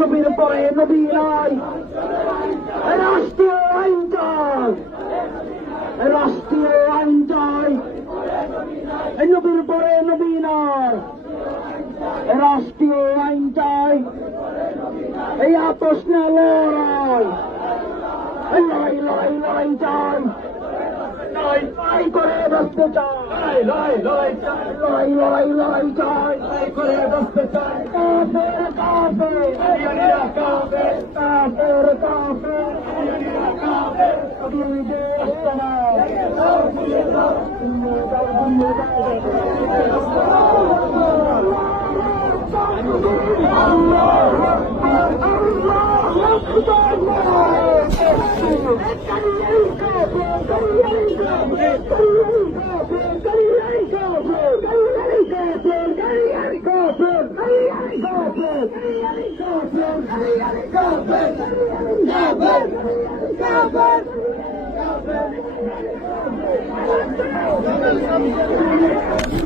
নবীর পরে নবী নাই, রাষ্ট্রীয় আইন চাই, রাষ্ট্রীয় আইন চাই, নবীর পরে নবী নাই, রাষ্ট্রীয় আইন চাই, এই আপোষ না লড়াই, লড়াই লড়াই লড়াই চাই, লড়াই করে বসতে চাই, লড়াই লড়াই চাই, লড়াই লড়াই লড়াই চাই, লড়াই করে বসতে চাই, কাফের কাফের কাফের কাফের কাফের কাফের দুই দেশ তোমার